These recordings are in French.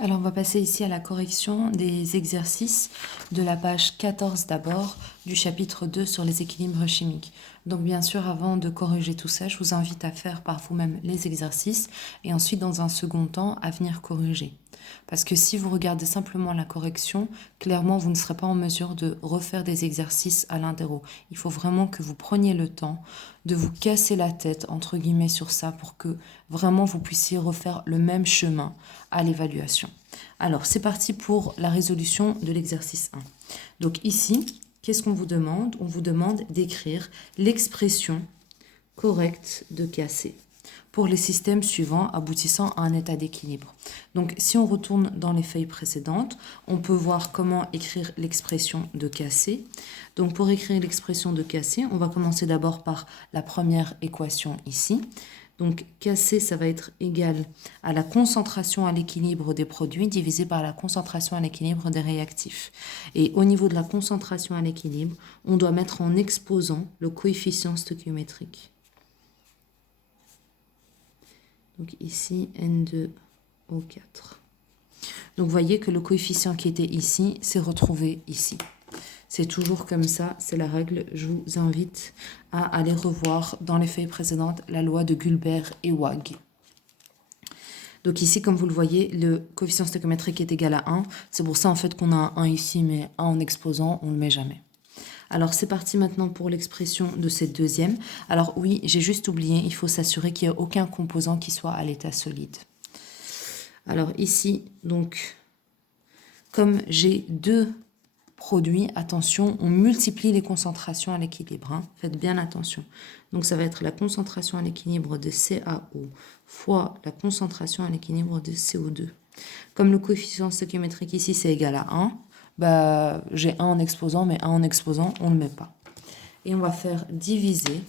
Alors, on va passer ici à la correction des exercices de la page 14 d'abord, du chapitre 2 sur les équilibres chimiques. Donc, bien sûr, avant de corriger tout ça, je vous invite à faire par vous-même les exercices et ensuite, dans un second temps, à venir corriger. Parce que si vous regardez simplement la correction, clairement, vous ne serez pas en mesure de refaire des exercices à l'interro. Il faut vraiment que vous preniez le temps de vous casser la tête, entre guillemets, sur ça pour que vraiment vous puissiez refaire le même chemin à l'évaluation. Alors, c'est parti pour la résolution de l'exercice 1. Donc ici, qu'est-ce qu'on vous demande? On vous demande d'écrire l'expression correcte de K-C pour les systèmes suivants aboutissant à un état d'équilibre. Donc, si on retourne dans les feuilles précédentes, on peut voir comment écrire l'expression de K-C. Donc, pour écrire l'expression de K-C, on va commencer d'abord par la première équation ici. Donc, Kc, ça va être égal à la concentration à l'équilibre des produits divisé par la concentration à l'équilibre des réactifs. Et au niveau de la concentration à l'équilibre, on doit mettre en exposant le coefficient stoichiométrique. Donc ici, N2O4. Donc, vous voyez que le coefficient qui était ici s'est retrouvé ici. C'est toujours comme ça, c'est la règle. Je vous invite à aller revoir dans les feuilles précédentes la loi de Gulbert et Wag. Donc ici, comme vous le voyez, le coefficient stoichiométrique est égal à 1. C'est pour ça en fait qu'on a un 1 ici, mais 1 en exposant, on ne le met jamais. Alors c'est parti maintenant pour l'expression de cette deuxième. Alors oui, j'ai juste oublié, il faut s'assurer qu'il n'y ait aucun composant qui soit à l'état solide. Alors ici, donc, comme j'ai deux produits, attention, on multiplie les concentrations à l'équilibre. Hein. Faites bien attention. Donc ça va être la concentration à l'équilibre de CaO fois la concentration à l'équilibre de CO2. Comme le coefficient stoichiométrique ici, c'est égal à 1, bah, j'ai 1 en exposant, mais 1 en exposant, on ne le met pas. Et on va faire diviser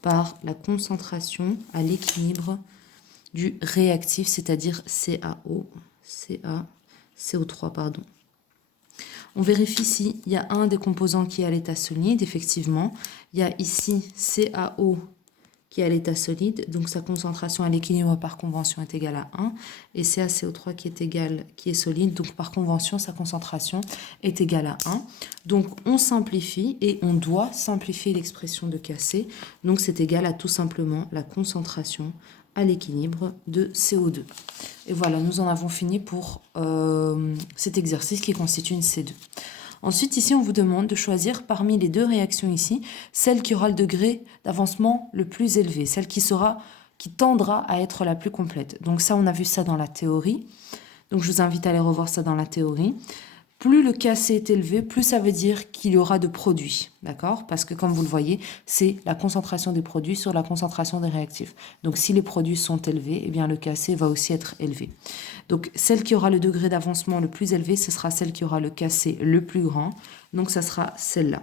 par la concentration à l'équilibre du réactif, c'est-à-dire CO3, pardon. On vérifie s'il y a un des composants qui est à l'état solide, effectivement. Il y a ici CaO qui est à l'état solide, donc sa concentration à l'équilibre par convention est égale à 1, et CaCO3 qui est solide, donc par convention, sa concentration est égale à 1. Donc on simplifie, et on doit simplifier l'expression de Kc, donc c'est égal à tout simplement la concentration à l'équilibre de CO2. Et voilà, nous en avons fini pour cet exercice qui constitue une C2. Ensuite, ici, on vous demande de choisir parmi les deux réactions ici, celle qui aura le degré d'avancement le plus élevé, celle qui tendra à être la plus complète. Donc ça, on a vu ça dans la théorie. Donc je vous invite à aller revoir ça dans la théorie. Plus le Kc est élevé, plus ça veut dire qu'il y aura de produits, d'accord? Parce que comme vous le voyez, c'est la concentration des produits sur la concentration des réactifs. Donc si les produits sont élevés, eh bien le Kc va aussi être élevé. Donc celle qui aura le degré d'avancement le plus élevé, ce sera celle qui aura le Kc le plus grand. Donc ça sera celle-là.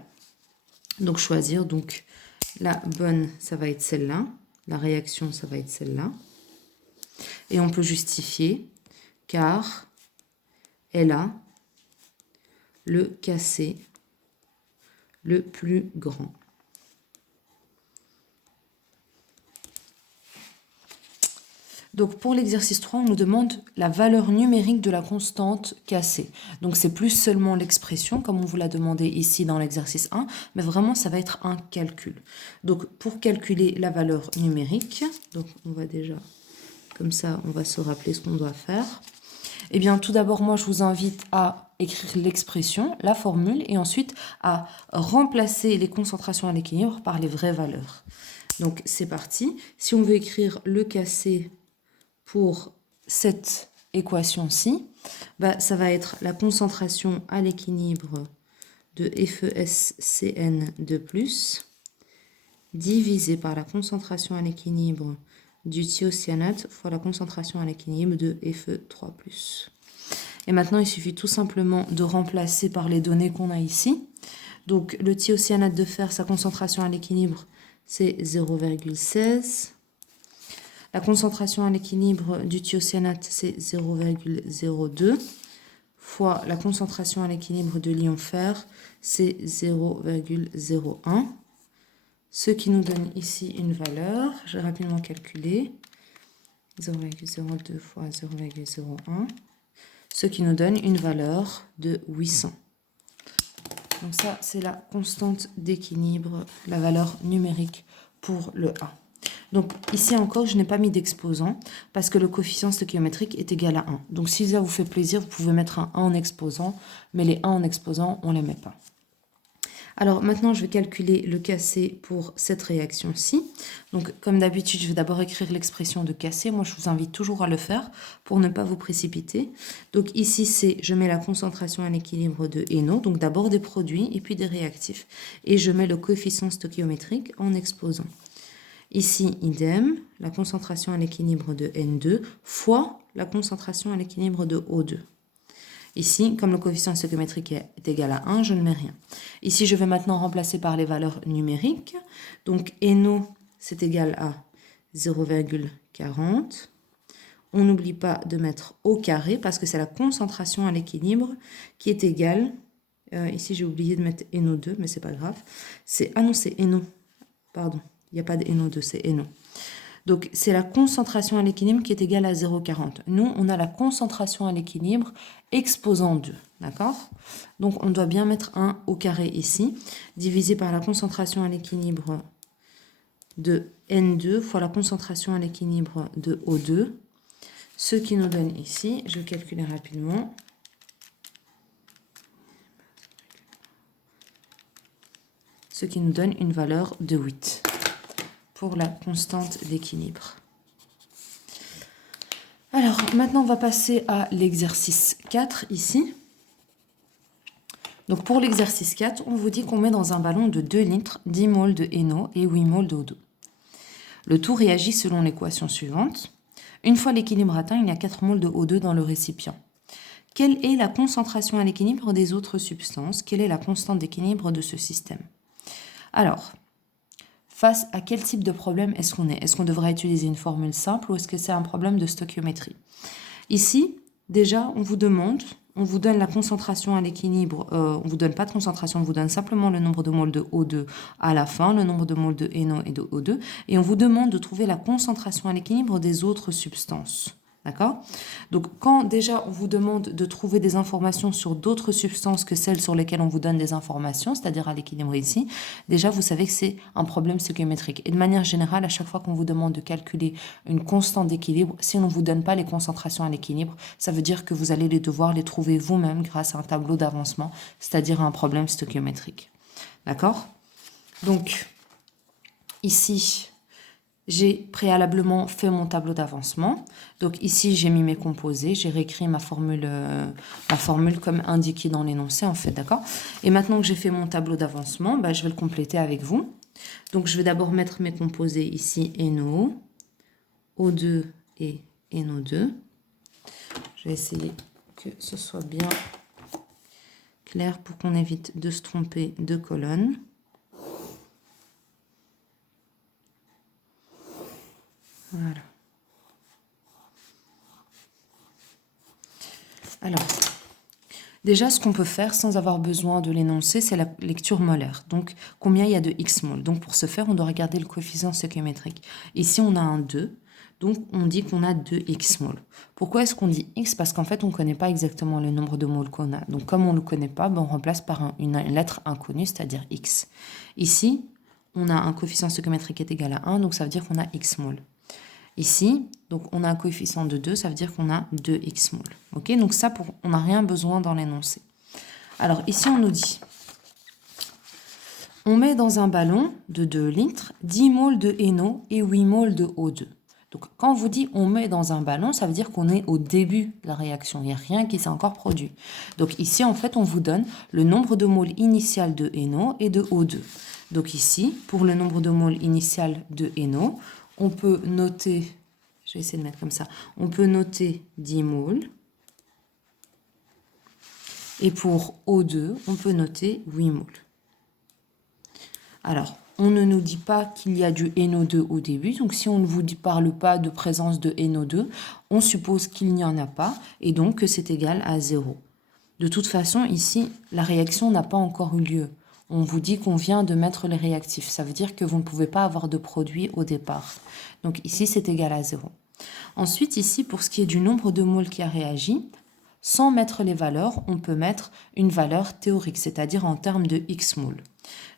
Donc choisir, donc la bonne, ça va être celle-là. La réaction, ça va être celle-là. Et on peut justifier car elle a le Kc le plus grand. Donc pour l'exercice 3, on nous demande la valeur numérique de la constante Kc. Donc c'est plus seulement l'expression, comme on vous l'a demandé ici dans l'exercice 1, mais vraiment ça va être un calcul. Donc pour calculer la valeur numérique, donc on va déjà, comme ça on va se rappeler ce qu'on doit faire. Eh bien, tout d'abord, moi, je vous invite à écrire l'expression, la formule, et ensuite à remplacer les concentrations à l'équilibre par les vraies valeurs. Donc, c'est parti. Si on veut écrire le Kc pour cette équation-ci, bah, ça va être la concentration à l'équilibre de FeSCN2+, divisé par la concentration à l'équilibre du thiocyanate fois la concentration à l'équilibre de Fe3+. Et maintenant, il suffit tout simplement de remplacer par les données qu'on a ici. Donc, le thiocyanate de fer, sa concentration à l'équilibre, c'est 0,16. La concentration à l'équilibre du thiocyanate, c'est 0,02 fois la concentration à l'équilibre de l'ion fer, c'est 0,01. Ce qui nous donne ici une valeur, je vais rapidement calculer, 0,02 fois 0,01, ce qui nous donne une valeur de 800. Donc ça, c'est la constante d'équilibre, la valeur numérique pour le A. Donc ici encore, je n'ai pas mis d'exposant parce que le coefficient stoichiométrique est égal à 1. Donc si ça vous fait plaisir, vous pouvez mettre un 1 en exposant, mais les 1 en exposant, on ne les met pas. Alors maintenant, je vais calculer le KC pour cette réaction-ci. Donc comme d'habitude, je vais d'abord écrire l'expression de KC. Moi, je vous invite toujours à le faire pour ne pas vous précipiter. Donc ici, je mets la concentration à l'équilibre de NO, donc d'abord des produits et puis des réactifs. Et je mets le coefficient stoichiométrique en exposant. Ici, idem, la concentration à l'équilibre de N2 fois la concentration à l'équilibre de O2. Ici, comme le coefficient stoichiométrique est égal à 1, je ne mets rien. Ici, je vais maintenant remplacer par les valeurs numériques. Donc, NO, c'est égal à 0,40. On n'oublie pas de mettre au carré parce que c'est la concentration à l'équilibre qui est égale. Ici, j'ai oublié de mettre NO2, mais c'est pas grave. Ah non, c'est NO. Pardon. Il n'y a pas de NO2, c'est NO. Donc, c'est la concentration à l'équilibre qui est égale à 0,40. Nous, on a la concentration à l'équilibre exposant 2. D'accord? Donc, on doit bien mettre 1 au carré ici, divisé par la concentration à l'équilibre de N2 fois la concentration à l'équilibre de O2. Ce qui nous donne ici, je vais calculer rapidement. Ce qui nous donne une valeur de 8. Pour la constante d'équilibre. Alors, maintenant, on va passer à l'exercice 4, ici. Donc, pour l'exercice 4, on vous dit qu'on met dans un ballon de 2 litres 10 moles de NO et 8 moles d'O2. Le tout réagit selon l'équation suivante. Une fois l'équilibre atteint, il y a 4 moles de O2 dans le récipient. Quelle est la concentration à l'équilibre des autres substances? Quelle est la constante d'équilibre de ce système? Alors, face à quel type de problème est-ce qu'on est? Est-ce qu'on devrait utiliser une formule simple ou est-ce que c'est un problème de stoichiométrie? Ici, déjà, on vous donne la concentration à l'équilibre, on ne vous donne pas de concentration, on vous donne simplement le nombre de moles de O2 à la fin, le nombre de moles de NO et de O2, et on vous demande de trouver la concentration à l'équilibre des autres substances. D'accord? Donc, quand déjà on vous demande de trouver des informations sur d'autres substances que celles sur lesquelles on vous donne des informations, c'est-à-dire à l'équilibre ici, déjà vous savez que c'est un problème stoichiométrique. Et de manière générale, à chaque fois qu'on vous demande de calculer une constante d'équilibre, si on ne vous donne pas les concentrations à l'équilibre, ça veut dire que vous allez devoir les trouver vous-même grâce à un tableau d'avancement, c'est-à-dire un problème stoichiométrique. D'accord? Donc, ici, j'ai préalablement fait mon tableau d'avancement. Donc ici, j'ai mis mes composés, j'ai réécrit ma formule comme indiqué dans l'énoncé, en fait, d'accord? Et maintenant que j'ai fait mon tableau d'avancement, je vais le compléter avec vous. Donc je vais d'abord mettre mes composés ici, NO, O2 et NO2. Je vais essayer que ce soit bien clair pour qu'on évite de se tromper de colonne. Voilà. Alors, déjà, ce qu'on peut faire sans avoir besoin de l'énoncer, c'est la lecture molaire. Donc, combien il y a de X moles? Donc, pour ce faire, on doit regarder le coefficient stoichiométrique. Ici, on a un 2. Donc, on dit qu'on a 2 X moles. Pourquoi est-ce qu'on dit X? Parce qu'en fait, on ne connaît pas exactement le nombre de moles qu'on a. Donc, comme on ne le connaît pas, on remplace par une lettre inconnue, c'est-à-dire X. Ici, on a un coefficient stoichiométrique qui est égal à 1, donc ça veut dire qu'on a X moles. Ici, donc on a un coefficient de 2, ça veut dire qu'on a 2x moles. Ok, donc ça, on n'a rien besoin dans l'énoncé. Alors ici, on nous dit, on met dans un ballon de 2 litres 10 moles de NO et 8 moles de O2. Donc quand on vous dit on met dans un ballon, ça veut dire qu'on est au début de la réaction. Il n'y a rien qui s'est encore produit. Donc ici, en fait, on vous donne le nombre de moles initial de NO et de O2. Donc ici, pour le nombre de moles initial de NO, on peut noter, je vais essayer de mettre comme ça, on peut noter 10 moles. Et pour O2, on peut noter 8 moles. Alors, on ne nous dit pas qu'il y a du NO2 au début. Donc, si on ne vous parle pas de présence de NO2, on suppose qu'il n'y en a pas et donc que c'est égal à 0. De toute façon, ici, la réaction n'a pas encore eu lieu. On vous dit qu'on vient de mettre les réactifs. Ça veut dire que vous ne pouvez pas avoir de produit au départ. Donc ici, c'est égal à 0. Ensuite, ici, pour ce qui est du nombre de moles qui a réagi, sans mettre les valeurs, on peut mettre une valeur théorique, c'est-à-dire en termes de X moles.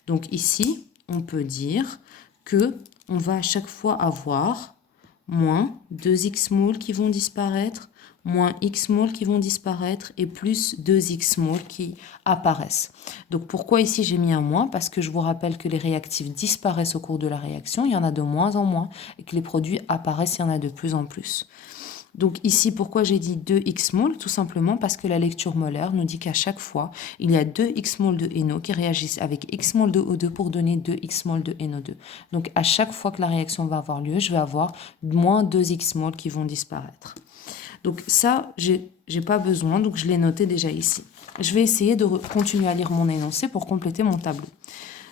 Donc ici, on peut dire que on va à chaque fois avoir moins 2X moles qui vont disparaître, moins X moles qui vont disparaître et plus 2X moles qui apparaissent. Donc pourquoi ici j'ai mis un moins? Parce que je vous rappelle que les réactifs disparaissent au cours de la réaction, il y en a de moins en moins, et que les produits apparaissent, il y en a de plus en plus. Donc ici, pourquoi j'ai dit 2X moles? Tout simplement parce que la lecture molaire nous dit qu'à chaque fois, il y a 2X moles de NO qui réagissent avec X moles de O2 pour donner 2X moles de NO2. Donc à chaque fois que la réaction va avoir lieu, je vais avoir moins 2X moles qui vont disparaître. Donc ça, j'ai pas besoin, donc je l'ai noté déjà ici. Je vais essayer de continuer à lire mon énoncé pour compléter mon tableau.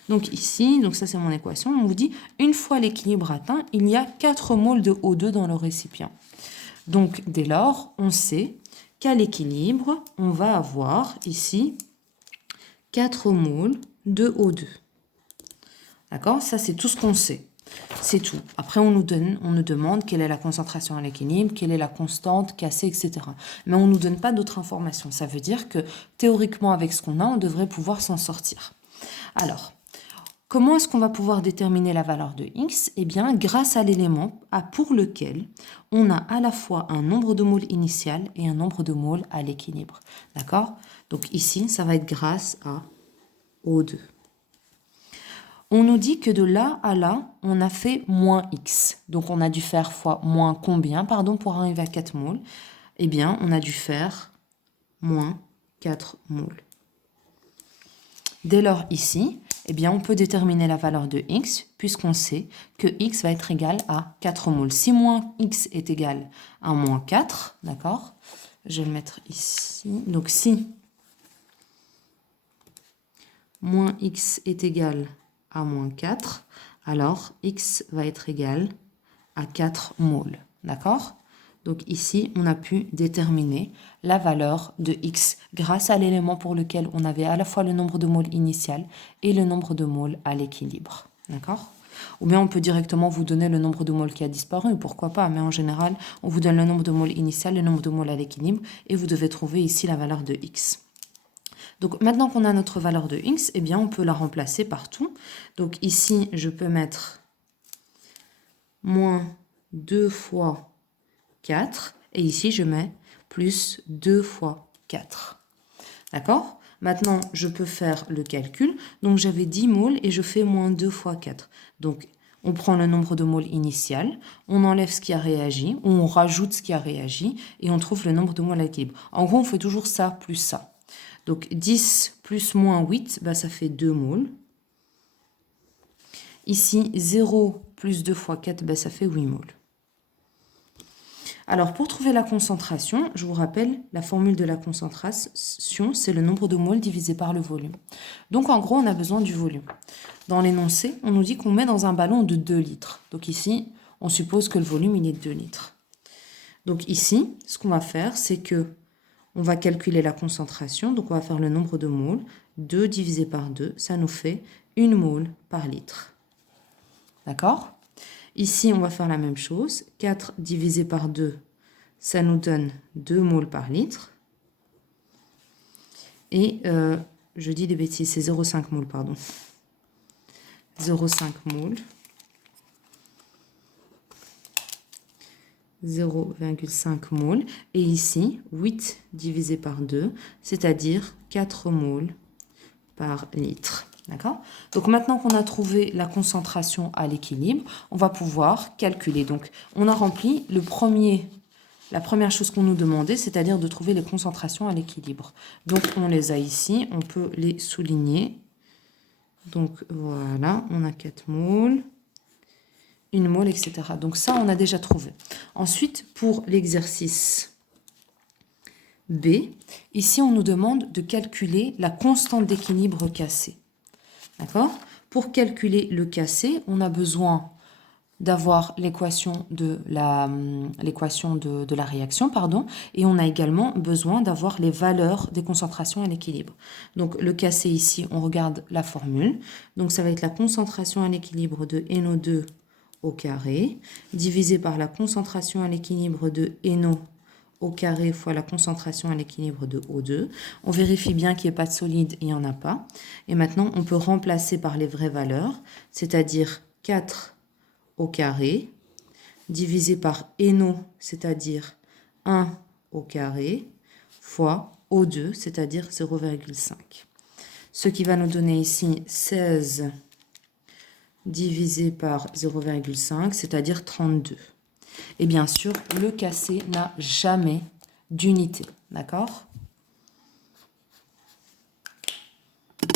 Donc ici, donc ça c'est mon équation, on vous dit, une fois l'équilibre atteint, il y a 4 moles de O2 dans le récipient. Donc, dès lors, on sait qu'à l'équilibre, on va avoir ici 4 moles de O2. D'accord? Ça, c'est tout ce qu'on sait. C'est tout. Après, on nous demande quelle est la concentration à l'équilibre, quelle est la constante, cassée, etc. Mais on ne nous donne pas d'autres informations. Ça veut dire que, théoriquement, avec ce qu'on a, on devrait pouvoir s'en sortir. Alors, comment est-ce qu'on va pouvoir déterminer la valeur de X? Eh bien, grâce à l'élément pour lequel on a à la fois un nombre de moles initial et un nombre de moles à l'équilibre. D'accord? Donc ici, ça va être grâce à O2. On nous dit que de là à là, on a fait moins X. Donc on a dû faire fois moins combien, pardon, pour arriver à 4 moles? Eh bien, on a dû faire moins 4 moles. Dès lors, ici, eh bien, on peut déterminer la valeur de X, puisqu'on sait que X va être égal à 4 moles. Si moins X est égal à moins 4, d'accord? Je vais le mettre ici. Donc, si moins X est égal à moins 4, alors X va être égal à 4 moles, d'accord? Donc ici, on a pu déterminer la valeur de X grâce à l'élément pour lequel on avait à la fois le nombre de moles initial et le nombre de moles à l'équilibre. D'accord? Ou bien on peut directement vous donner le nombre de moles qui a disparu, pourquoi pas, mais en général, on vous donne le nombre de moles initial, le nombre de moles à l'équilibre, et vous devez trouver ici la valeur de X. Donc maintenant qu'on a notre valeur de X, eh bien on peut la remplacer partout. Donc ici, je peux mettre moins 2 fois 4, et ici je mets plus 2 fois 4. D'accord? Maintenant, je peux faire le calcul. Donc j'avais 10 moles et je fais moins 2 fois 4. Donc on prend le nombre de moles initial, on enlève ce qui a réagi, ou on rajoute ce qui a réagi, et on trouve le nombre de moles à l'équilibre. En gros, on fait toujours ça plus ça. Donc 10 plus moins 8, bah, ça fait 2 moles. Ici, 0 plus 2 fois 4, bah, ça fait 8 moles. Alors, pour trouver la concentration, je vous rappelle, la formule de la concentration, c'est le nombre de moles divisé par le volume. Donc, en gros, on a besoin du volume. Dans l'énoncé, on nous dit qu'on met dans un ballon de 2 litres. Donc ici, on suppose que le volume, il est de 2 litres. Donc ici, ce qu'on va faire, c'est que on va calculer la concentration. Donc, on va faire le nombre de moles. 2 divisé par 2, ça nous fait 1 mole par litre. D'accord ? Ici, on va faire la même chose. 4 divisé par 2, ça nous donne 2 moles par litre. Et je dis des bêtises, c'est 0,5 moles, pardon. 0,5 moles. 0,5 moles. Et ici, 8 divisé par 2, c'est-à-dire 4 moles par litre. D'accord? Donc maintenant qu'on a trouvé la concentration à l'équilibre, on va pouvoir calculer. Donc on a rempli la première chose qu'on nous demandait, c'est-à-dire de trouver les concentrations à l'équilibre. Donc on les a ici, on peut les souligner. Donc voilà, on a 4 moles, 1 mole, etc. Donc ça, on a déjà trouvé. Ensuite, pour l'exercice B, ici on nous demande de calculer la constante d'équilibre cassée. D'accord? Pour calculer le cassé, on a besoin d'avoir l'équation de la réaction, pardon, et on a également besoin d'avoir les valeurs des concentrations à l'équilibre. Donc le cassé ici, on regarde la formule. Donc ça va être la concentration à l'équilibre de NO2 au carré, divisé par la concentration à l'équilibre de NO au carré fois la concentration à l'équilibre de O2. On vérifie bien qu'il n'y ait pas de solide, il n'y en a pas. Et maintenant, on peut remplacer par les vraies valeurs, c'est-à-dire 4 au carré, divisé par NO, c'est-à-dire 1 au carré, fois O2, c'est-à-dire 0,5. Ce qui va nous donner ici 16 divisé par 0,5, c'est-à-dire 32. Et bien sûr, le cassé n'a jamais d'unité, d'accord?